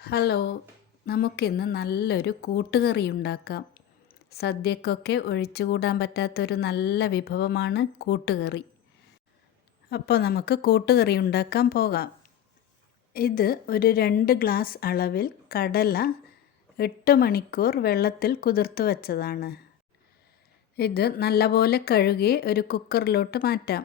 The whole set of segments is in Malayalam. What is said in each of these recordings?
ഹലോ നമുക്കിന്ന് നല്ലൊരു കൂട്ടുകറി ഉണ്ടാക്കാം. സദ്യക്കൊക്കെ ഒഴിച്ചുകൂടാൻ പറ്റാത്തൊരു നല്ല വിഭവമാണ് കൂട്ടുകറി. അപ്പോൾ നമുക്ക് കൂട്ടുകറി ഉണ്ടാക്കാൻ പോകാം. ഇത് ഒരു രണ്ട് ഗ്ലാസ് അളവിൽ കടല എട്ട് മണിക്കൂർ വെള്ളത്തിൽ കുതിർത്ത് വച്ചതാണ്. ഇത് നല്ലപോലെ കഴുകി ഒരു കുക്കറിലോട്ട് മാറ്റാം.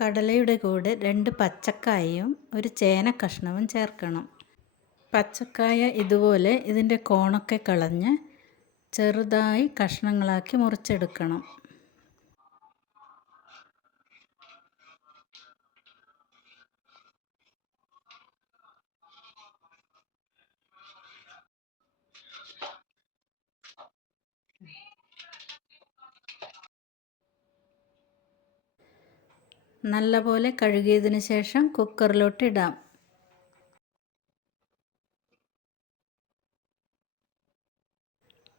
കടലയുടെ കൂടെ രണ്ട് പച്ചക്കായയും ഒരു ചേന കഷ്ണവും ചേർക്കണം. പച്ചക്കായ ഇതുപോലെ ഇതിന്റെ കോണൊക്കെ കളഞ്ഞ് ചെറുതായി കഷ്ണങ്ങളാക്കി മുറിച്ചെടുക്കണം. നല്ലപോലെ കഴുകിയതിന് ശേഷം കുക്കറിലോട്ട് ഇടാം.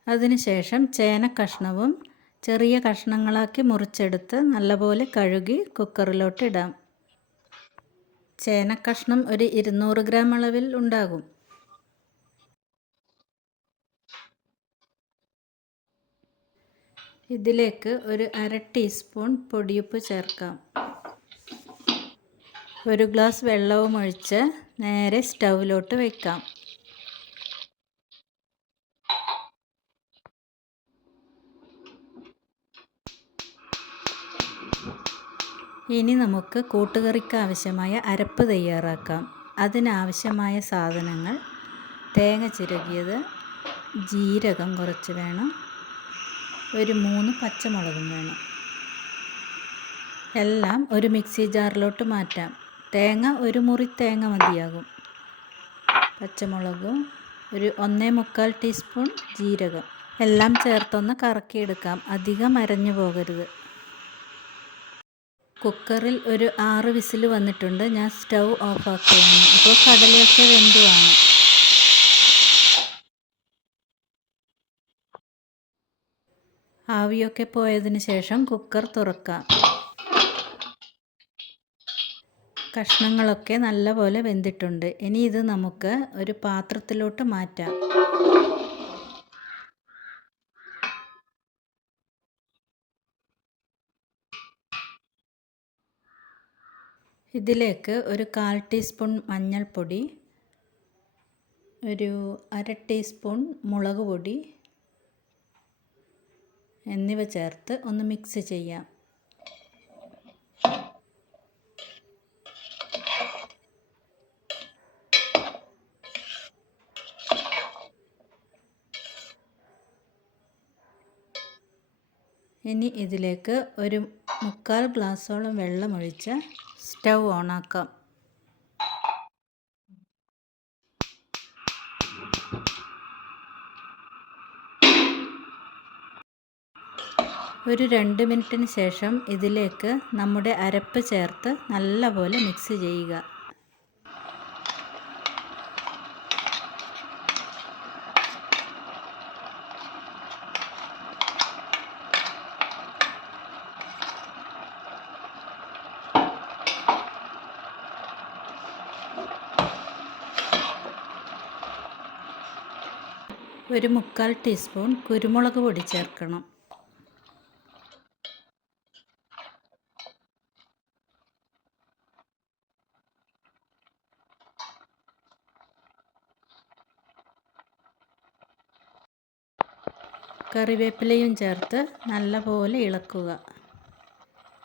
അതിനുശേഷം ചേന കഷ്ണവും ചെറിയ കഷ്ണങ്ങളാക്കി മുറിച്ചെടുത്ത് നല്ലപോലെ കഴുകി കുക്കറിലോട്ട് ഇടാം. ചേന കഷ്ണം ഒരു ഇരുന്നൂറ് ഗ്രാം അളവിൽ ഉണ്ടാകും. ഇതിലേക്ക് ഒരു അര ടീസ്പൂൺ പൊടിയുപ്പ് ചേർക്കാം. ഒരു ഗ്ലാസ് വെള്ളവും ഒഴിച്ച് നേരെ സ്റ്റൗവിലോട്ട് വെക്കാം. ഇനി നമുക്ക് കൂട്ടുകറിക്ക് ആവശ്യമായ അരപ്പ് തയ്യാറാക്കാം. അതിനാവശ്യമായ സാധനങ്ങൾ തേങ്ങ ചിരകിയത് ജീരകം കുറച്ച് വേണം ഒരു മൂന്ന് പച്ചമുളകും വേണം. എല്ലാം ഒരു മിക്സി ജാറിലോട്ട് മാറ്റാം. തേങ്ങ ഒരു മുറി തേങ്ങ മതിയാകും. പച്ചമുളകും ഒരു ഒന്നേ മുക്കാൽ ടീസ്പൂൺ ജീരകം. എല്ലാം ചേർത്തൊന്ന് കറക്കിയെടുക്കാം. അധികം അരഞ്ഞു പോകരുത്. കുക്കറിൽ ഒരു ആറ് വിസിൽ വന്നിട്ടുണ്ട്. ഞാൻ സ്റ്റൗ ഓഫാക്കുകയാണ് ഇപ്പോൾ കടലയൊക്കെ വെന്തുവാണ്. ആവിയൊക്കെ പോയതിന് ശേഷം കുക്കർ തുറക്കാം. കഷ്ണങ്ങളൊക്കെ നല്ലപോലെ വെന്തിട്ടുണ്ട്. ഇനി ഇത് നമുക്ക് ഒരു പാത്രത്തിലോട്ട് മാറ്റാം. ഇതിലേക്ക് ഒരു കാൽ ടീസ്പൂൺ മഞ്ഞൾപ്പൊടി ഒരു അര ടീസ്പൂൺ മുളക് പൊടി എന്നിവ ചേർത്ത് ഒന്ന് മിക്സ് ചെയ്യാം. ഇനി ഇതിലേക്ക് ഒരു മുക്കാൽ ഗ്ലാസ്സോളം വെള്ളമൊഴിച്ച് സ്റ്റൗ ഓണാക്കാം. ഒരു രണ്ട് മിനിറ്റിന് ശേഷം ഇതിലേക്ക് നമ്മുടെ അരപ്പ് ചേർത്ത് നല്ലപോലെ മിക്സ് ചെയ്യുക. ഒരു മുക്കാൽ ടീസ്പൂൺ കുരുമുളക് പൊടി ചേർക്കണം. കറിവേപ്പിലയും ചേർത്ത് നല്ലപോലെ ഇളക്കുക.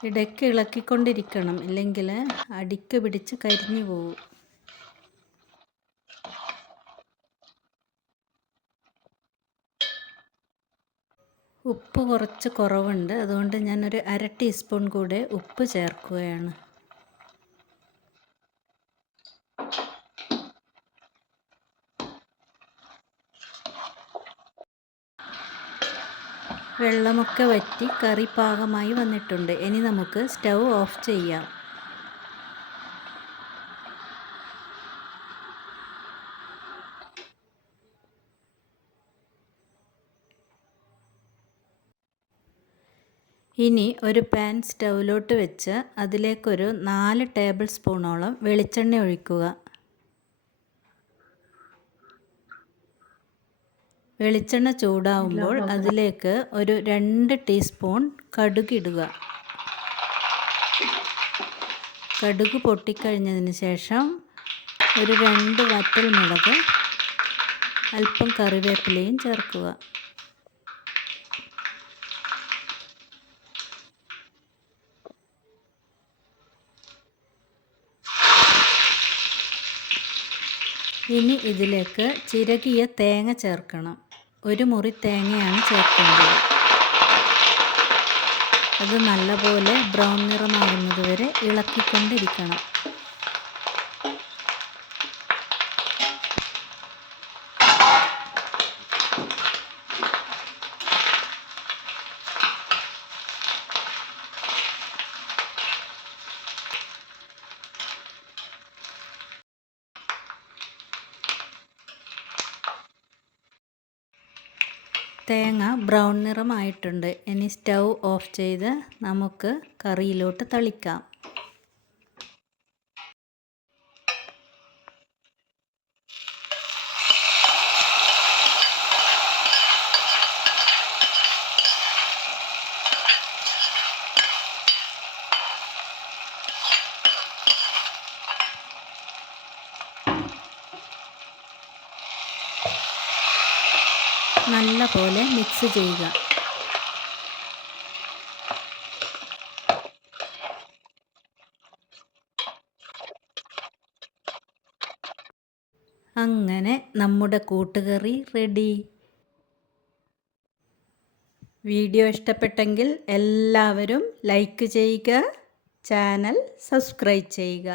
ഇടയ്ക്ക് ഇളക്കിക്കൊണ്ടിരിക്കണം ഇല്ലെങ്കിൽ അടിക്ക് പിടിച്ച് കരിഞ്ഞു പോകും ഉപ്പ് കുറച്ച് കുറവുണ്ട്. അതുകൊണ്ട് ഞാനൊരു അര ടീസ്പൂൺ കൂടെ ഉപ്പ് ചേർക്കുകയാണ്. വെള്ളമൊക്കെ വറ്റി കറി പാകമായി വന്നിട്ടുണ്ട്. ഇനി നമുക്ക് സ്റ്റൗ ഓഫ് ചെയ്യാം. ഇനി ഒരു പാൻ സ്റ്റൗവിലോട്ട് വെച്ച് അതിലേക്കൊരു നാല് ടേബിൾ സ്പൂണോളം വെളിച്ചെണ്ണ ഒഴിക്കുക. വെളിച്ചെണ്ണ ചൂടാവുമ്പോൾ അതിലേക്ക് ഒരു രണ്ട് ടീസ്പൂൺ കടുകിടുക കടുക് പൊട്ടിക്കഴിഞ്ഞതിന് ശേഷം ഒരു രണ്ട് വറ്റൽ മുളക് അല്പം കറിവേപ്പിലയും ചേർക്കുക. ഇനി ഇതിലേക്ക് ചിരകിയ തേങ്ങ ചേർക്കണം. ഒരു മുറി തേങ്ങയാണ് ചേർക്കേണ്ടത്. അത് നല്ലപോലെ ബ്രൗൺ നിറമാകുന്നത് വരെ ഇളക്കിക്കൊണ്ടിരിക്കണം. തേങ്ങ ബ്രൗൺ നിറമായിട്ടുണ്ട്. ഇനി സ്റ്റൗ ഓഫ് ചെയ്ത് നമുക്ക് കറിയിലോട്ട് തളിക്കാം നല്ല പോലെ മിക്സ് ചെയ്യുക. അങ്ങനെ നമ്മുടെ കൂട്ടുകറി റെഡി വീഡിയോ ഇഷ്ടപ്പെട്ടെങ്കിൽ എല്ലാവരും ലൈക്ക് ചെയ്യുക ചാനൽ സബ്സ്ക്രൈബ് ചെയ്യുക.